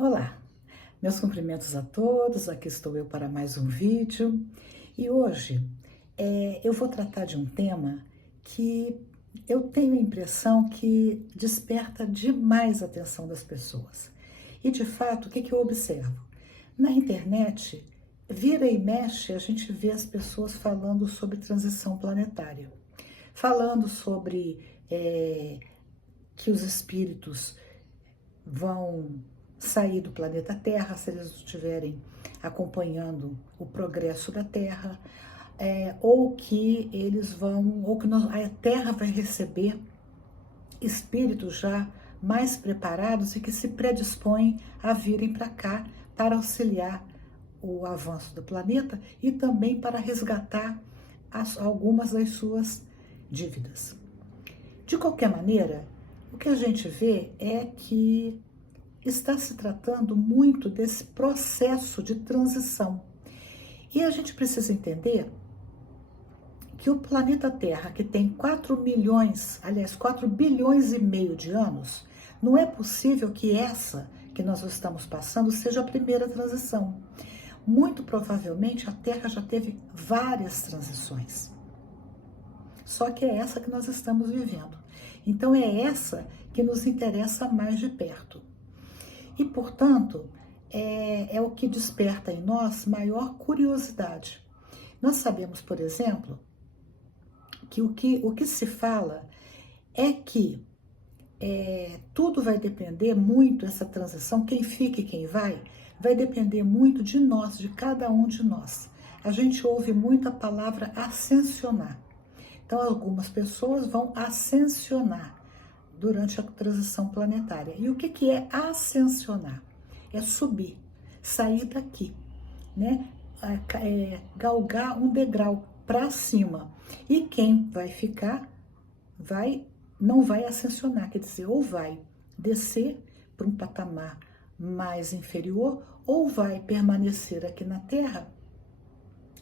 Olá, meus cumprimentos a todos, aqui estou eu para mais um vídeo e hoje eu vou tratar de um tema que eu tenho a impressão que desperta demais a atenção das pessoas. E de fato, o que eu observo? Na internet, vira e mexe, a gente vê as pessoas falando sobre transição planetária, falando sobre que os espíritos vão sair do planeta Terra se eles estiverem acompanhando o progresso da Terra, ou que eles vão, ou que a Terra vai receber espíritos já mais preparados e que se predispõem a virem para cá para auxiliar o avanço do planeta e também para resgatar algumas das suas dívidas. De qualquer maneira, o que a gente vê é que está se tratando muito desse processo de transição. E a gente precisa entender que o planeta Terra, que tem 4 bilhões e meio de anos, não é possível que essa que nós estamos passando seja a primeira transição. Muito provavelmente a Terra já teve várias transições. Só que é essa que nós estamos vivendo. Então é essa que nos interessa mais de perto. E, portanto, é o que desperta em nós maior curiosidade. Nós sabemos, por exemplo, que o que se fala é que tudo vai depender muito, essa transição, quem fica e quem vai depender muito de nós, de cada um de nós. A gente ouve muito a palavra ascensionar. Então, algumas pessoas vão ascensionar durante a transição planetária. E o que é ascensionar? É subir, sair daqui, né? Galgar um degrau para cima. E quem vai ficar não vai ascensionar, quer dizer, ou vai descer para um patamar mais inferior, ou vai permanecer aqui na Terra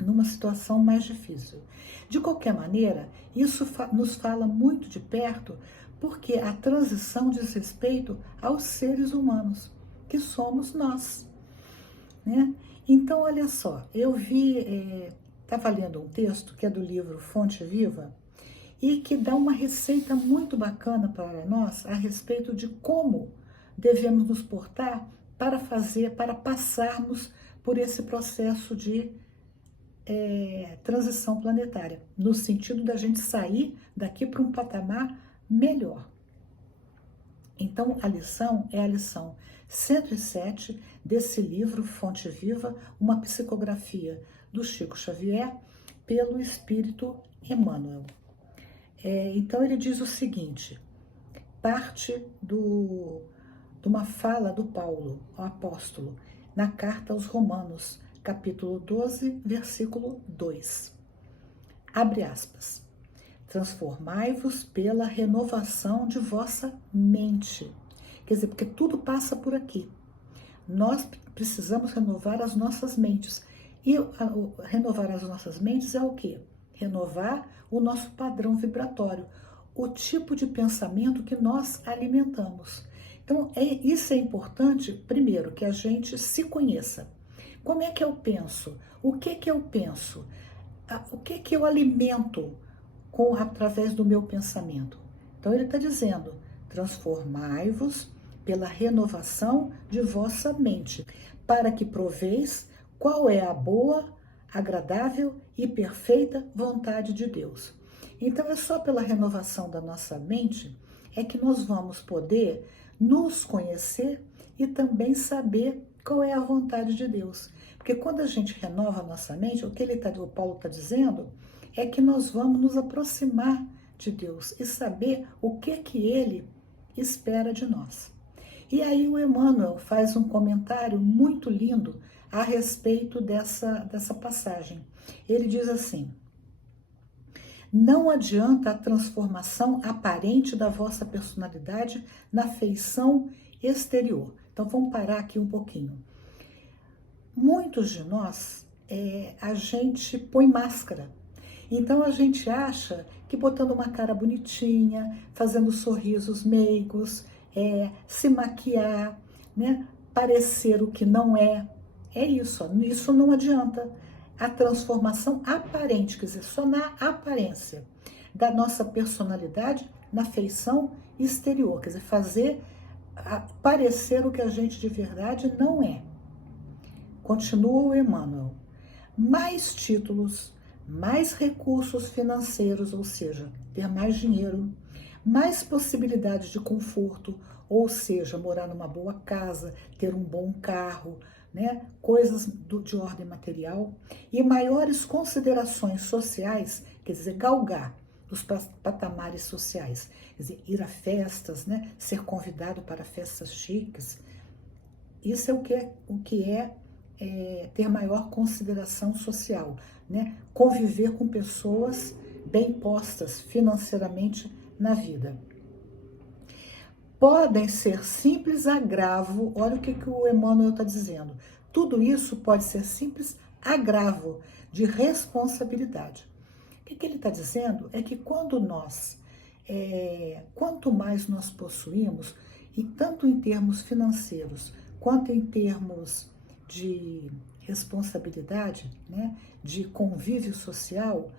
numa situação mais difícil. De qualquer maneira, isso nos fala muito de perto, porque a transição diz respeito aos seres humanos, que somos nós, né? Então, olha só, eu estava lendo um texto que é do livro Fonte Viva, e que dá uma receita muito bacana para nós a respeito de como devemos nos portar para passarmos por esse processo de transição planetária, no sentido da gente sair daqui para um patamar melhor. Então, a lição é a lição 107 desse livro, Fonte Viva, uma psicografia do Chico Xavier, pelo Espírito Emmanuel. Então, ele diz o seguinte, parte de uma fala do Paulo, o apóstolo, na carta aos Romanos, capítulo 12, versículo 2. Abre aspas. Transformai-vos pela renovação de vossa mente. Quer dizer, porque tudo passa por aqui. Nós precisamos renovar as nossas mentes. E renovar as nossas mentes é o quê? Renovar o nosso padrão vibratório, o tipo de pensamento que nós alimentamos. Então, isso é importante, primeiro, que a gente se conheça. Como é que eu penso? O que eu penso? O que eu alimento através do meu pensamento? Então ele está dizendo, transformai-vos pela renovação de vossa mente, para que proveis qual é a boa, agradável e perfeita vontade de Deus. Então é só pela renovação da nossa mente é que nós vamos poder nos conhecer e também saber qual é a vontade de Deus. Porque quando a gente renova a nossa mente, o Paulo está dizendo é que nós vamos nos aproximar de Deus e saber o que ele espera de nós. E aí o Emmanuel faz um comentário muito lindo a respeito dessa passagem. Ele diz assim, não adianta a transformação aparente da vossa personalidade na feição exterior. Então vamos parar aqui um pouquinho. Muitos de nós, a gente põe máscara. Então a gente acha que botando uma cara bonitinha, fazendo sorrisos meigos, se maquiar, né, parecer o que não é. É isso, ó, isso não adianta. A transformação aparente, quer dizer, só na aparência da nossa personalidade, na feição exterior, quer dizer, fazer parecer o que a gente de verdade não é. Continua o Emmanuel. Mais títulos, mais recursos financeiros, ou seja, ter mais dinheiro, mais possibilidades de conforto, ou seja, morar numa boa casa, ter um bom carro, né? Coisas de ordem material, e maiores considerações sociais, quer dizer, galgar os patamares sociais, quer dizer, ir a festas, né? Ser convidado para festas chiques. Isso é o que é ter maior consideração social, né? Conviver com pessoas bem postas financeiramente na vida. Podem ser simples agravo, olha o que o Emmanuel está dizendo. Tudo isso pode ser simples agravo de responsabilidade. O que ele está dizendo é que quando quanto mais nós possuímos, e tanto em termos financeiros, quanto em termos de responsabilidade, né, de convívio social,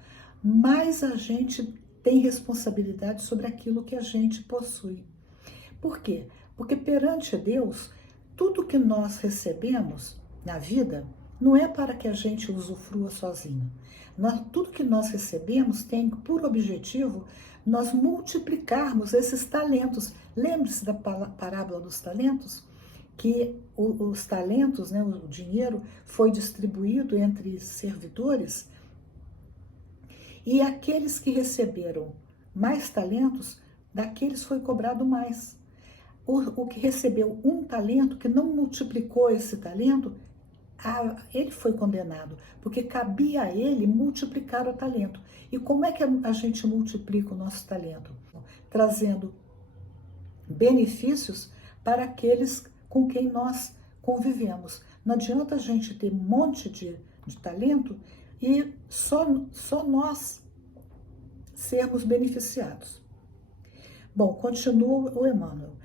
mais a gente tem responsabilidade sobre aquilo que a gente possui. Por quê? Porque perante Deus, tudo que nós recebemos na vida não é para que a gente usufrua sozinho. Tudo que nós recebemos tem por objetivo nós multiplicarmos esses talentos. Lembre-se da parábola dos talentos? Que os talentos, né, o dinheiro, foi distribuído entre servidores, e aqueles que receberam mais talentos, daqueles foi cobrado mais. O que recebeu um talento, que não multiplicou esse talento, ele foi condenado, porque cabia a ele multiplicar o talento. E como é que a gente multiplica o nosso talento? Trazendo benefícios para aqueles com quem nós convivemos. Não adianta a gente ter um monte de talento e só nós sermos beneficiados. Bom, continua o Emmanuel.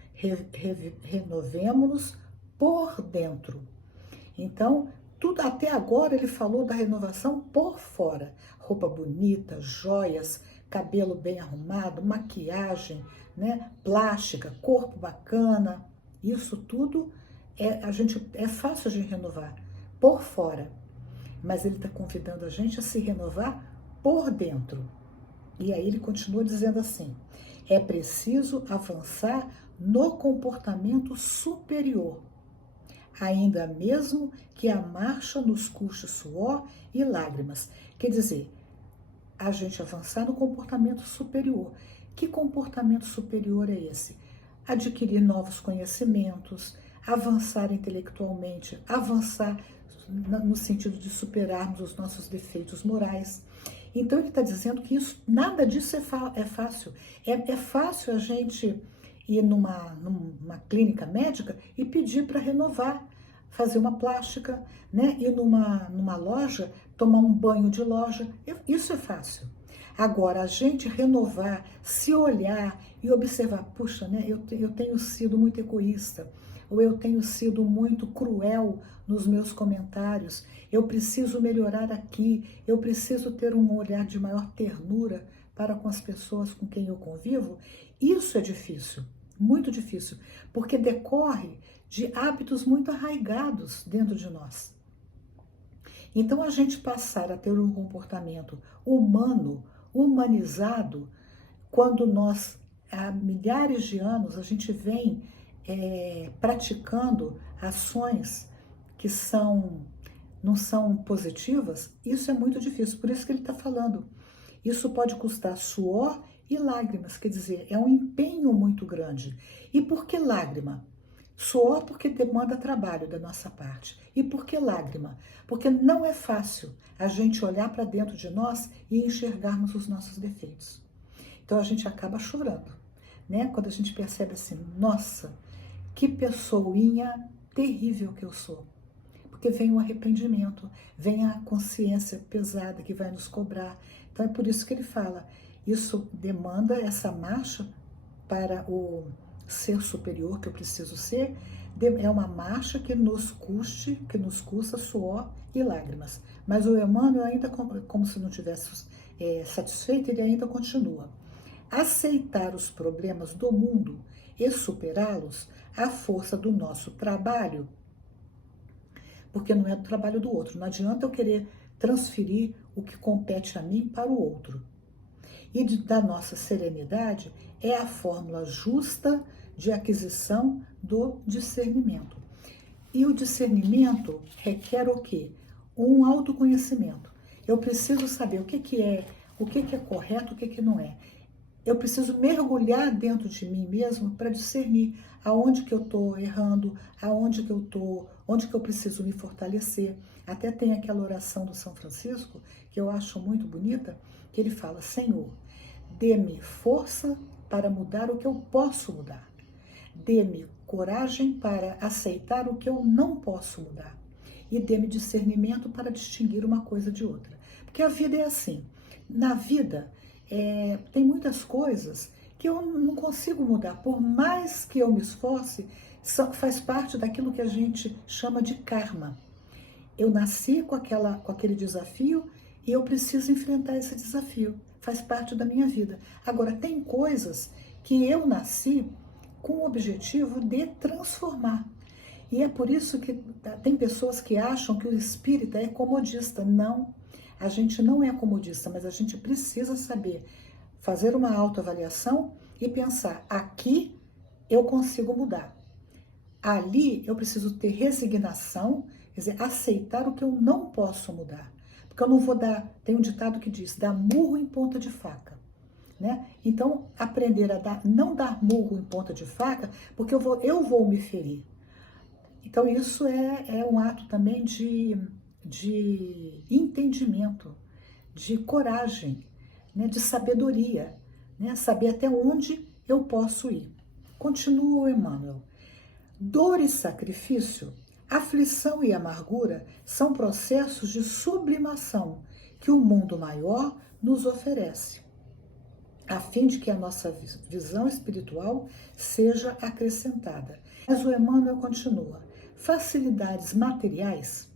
Renovemos-nos por dentro. Então, tudo até agora ele falou da renovação por fora. Roupa bonita, joias, cabelo bem arrumado, maquiagem, né, plástica, corpo bacana. Isso tudo é fácil de renovar por fora. Mas ele está convidando a gente a se renovar por dentro. E aí ele continua dizendo assim: é preciso avançar no comportamento superior, ainda mesmo que a marcha nos custe suor e lágrimas. Quer dizer, a gente avançar no comportamento superior. Que comportamento superior é esse? Adquirir novos conhecimentos, avançar intelectualmente, avançar no sentido de superarmos os nossos defeitos morais. Então ele está dizendo que isso, nada disso é fácil. É fácil a gente ir numa clínica médica e pedir para renovar, fazer uma plástica, né? Ir numa loja, tomar um banho de loja. Isso é fácil. Agora, a gente renovar, se olhar e observar, puxa, né? Eu tenho sido muito egoísta, ou eu tenho sido muito cruel nos meus comentários, eu preciso melhorar aqui, eu preciso ter um olhar de maior ternura para com as pessoas com quem eu convivo. Isso é difícil, muito difícil, porque decorre de hábitos muito arraigados dentro de nós. Então, a gente passar a ter um comportamento humano, humanizado, quando nós, há milhares de anos, a gente vem praticando ações que não são positivas, isso é muito difícil. Por isso que ele está falando. Isso pode custar suor e lágrimas, quer dizer, é um empenho muito grande. E por que lágrima? Suor porque demanda trabalho da nossa parte. E por que lágrima? Porque não é fácil a gente olhar para dentro de nós e enxergarmos os nossos defeitos. Então a gente acaba chorando, né? Quando a gente percebe assim, nossa, que pessoinha terrível que eu sou. Porque vem o arrependimento, vem a consciência pesada que vai nos cobrar. Então é por isso que ele fala, isso demanda essa marcha para o ser superior que eu preciso ser, é uma marcha que nos custa suor e lágrimas. Mas o Emmanuel ainda, como se não tivesse satisfeito, ele ainda continua. Aceitar os problemas do mundo e superá-los à força do nosso trabalho, porque não é do trabalho do outro. Não adianta eu querer transferir o que compete a mim para o outro. E da nossa serenidade é a fórmula justa de aquisição do discernimento. E o discernimento requer o quê? Um autoconhecimento. Eu preciso saber o que é correto, o que não é. Eu preciso mergulhar dentro de mim mesmo para discernir aonde que eu estou errando, onde que eu preciso me fortalecer. Até tem aquela oração do São Francisco, que eu acho muito bonita, que ele fala: Senhor, dê-me força para mudar o que eu posso mudar. Dê-me coragem para aceitar o que eu não posso mudar. E dê-me discernimento para distinguir uma coisa de outra. Porque a vida é assim. Na vida, tem muitas coisas que eu não consigo mudar. Por mais que eu me esforce, faz parte daquilo que a gente chama de karma. Eu nasci com aquele desafio e eu preciso enfrentar esse desafio. Faz parte da minha vida. Agora, tem coisas que eu nasci com o objetivo de transformar. E é por isso que tem pessoas que acham que o espírita é comodista. Não, a gente não é comodista, mas a gente precisa saber fazer uma autoavaliação e pensar: aqui eu consigo mudar. Ali eu preciso ter resignação, quer dizer, aceitar o que eu não posso mudar. Porque eu não vou tem um ditado que diz: dar murro em ponta de faca. Né? Então, aprender a não dar murro em ponta de faca, porque eu vou me ferir. Então, isso é um ato também de entendimento, de coragem, né? De sabedoria, né? Saber até onde eu posso ir. Continua o Emmanuel. Dor e sacrifício, aflição e amargura são processos de sublimação que o mundo maior nos oferece, a fim de que a nossa visão espiritual seja acrescentada. Mas o Emmanuel continua: facilidades materiais,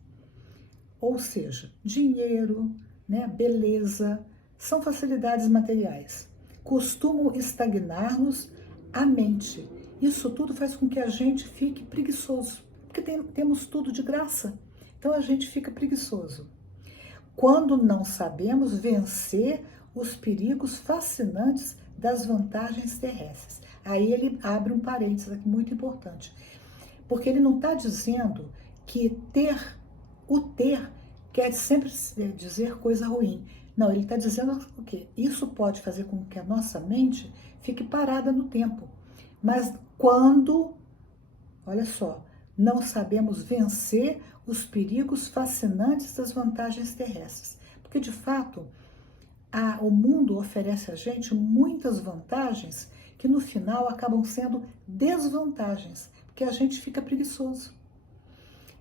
ou seja, dinheiro, né, beleza, são facilidades materiais, costumam estagnar-nos a mente. Isso tudo faz com que a gente fique preguiçoso, porque temos tudo de graça, então a gente fica preguiçoso. Quando não sabemos vencer os perigos fascinantes das vantagens terrestres. Aí ele abre um parênteses aqui muito importante, porque ele não está dizendo que o ter quer sempre dizer coisa ruim. Não, ele está dizendo o quê? Isso pode fazer com que a nossa mente fique parada no tempo. Mas quando, olha só, não sabemos vencer os perigos fascinantes das vantagens terrestres. Porque, de fato, o mundo oferece a gente muitas vantagens que no final acabam sendo desvantagens, porque a gente fica preguiçoso,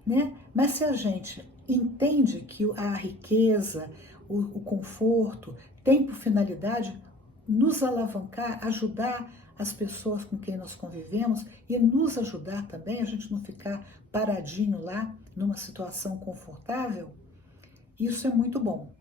né? Mas se a gente entende que a riqueza, o conforto tem por finalidade nos alavancar, ajudar as pessoas com quem nós convivemos e nos ajudar também, a gente não ficar paradinho lá numa situação confortável, isso é muito bom.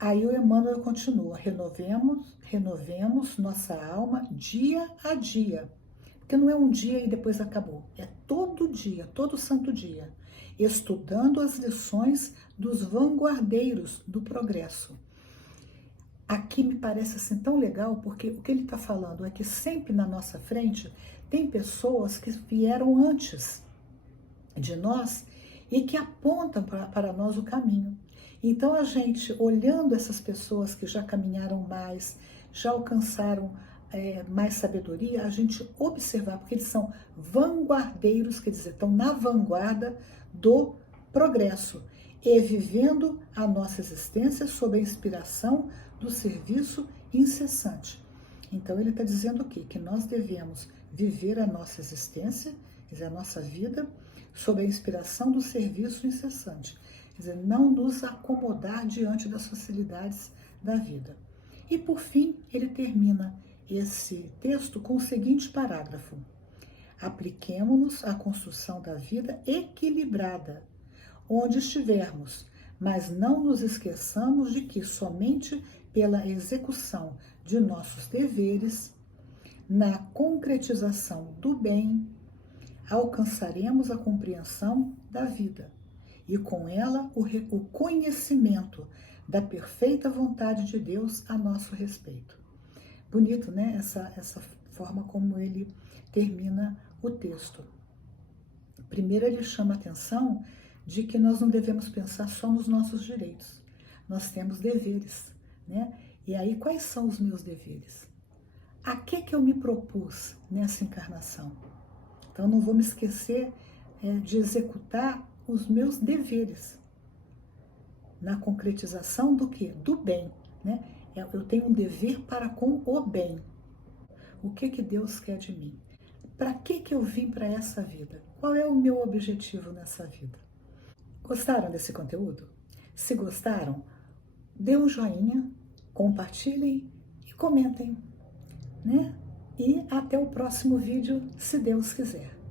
Aí o Emmanuel continua: renovemos nossa alma dia a dia. Porque não é um dia e depois acabou. É todo dia, todo santo dia. Estudando as lições dos vanguardeiros do progresso. Aqui me parece assim tão legal, porque o que ele está falando é que sempre na nossa frente tem pessoas que vieram antes de nós e que apontam para nós o caminho. Então a gente, olhando essas pessoas que já caminharam mais, já alcançaram mais sabedoria, a gente observar, porque eles são vanguardeiros, quer dizer, estão na vanguarda do progresso e vivendo a nossa existência sob a inspiração do serviço incessante. Então ele está dizendo aqui que nós devemos viver a nossa existência, quer dizer, a nossa vida, sob a inspiração do serviço incessante. Quer dizer, não nos acomodar diante das facilidades da vida. E por fim, ele termina esse texto com o seguinte parágrafo: apliquemo-nos à construção da vida equilibrada, onde estivermos, mas não nos esqueçamos de que somente pela execução de nossos deveres, na concretização do bem, alcançaremos a compreensão da vida e com ela o conhecimento da perfeita vontade de Deus a nosso respeito. Bonito, né? Essa forma como ele termina o texto. Primeiro, ele chama a atenção de que nós não devemos pensar só nos nossos direitos. Nós temos deveres, né? E aí, quais são os meus deveres? A que eu me propus nessa encarnação? Então, não vou me esquecer de executar os meus deveres na concretização do quê? Do bem, né? Eu tenho um dever para com o bem. O que Deus quer de mim? Para que eu vim para essa vida? Qual é o meu objetivo nessa vida? Gostaram desse conteúdo? Se gostaram, dê um joinha, compartilhem e comentem, né? E até o próximo vídeo, se Deus quiser.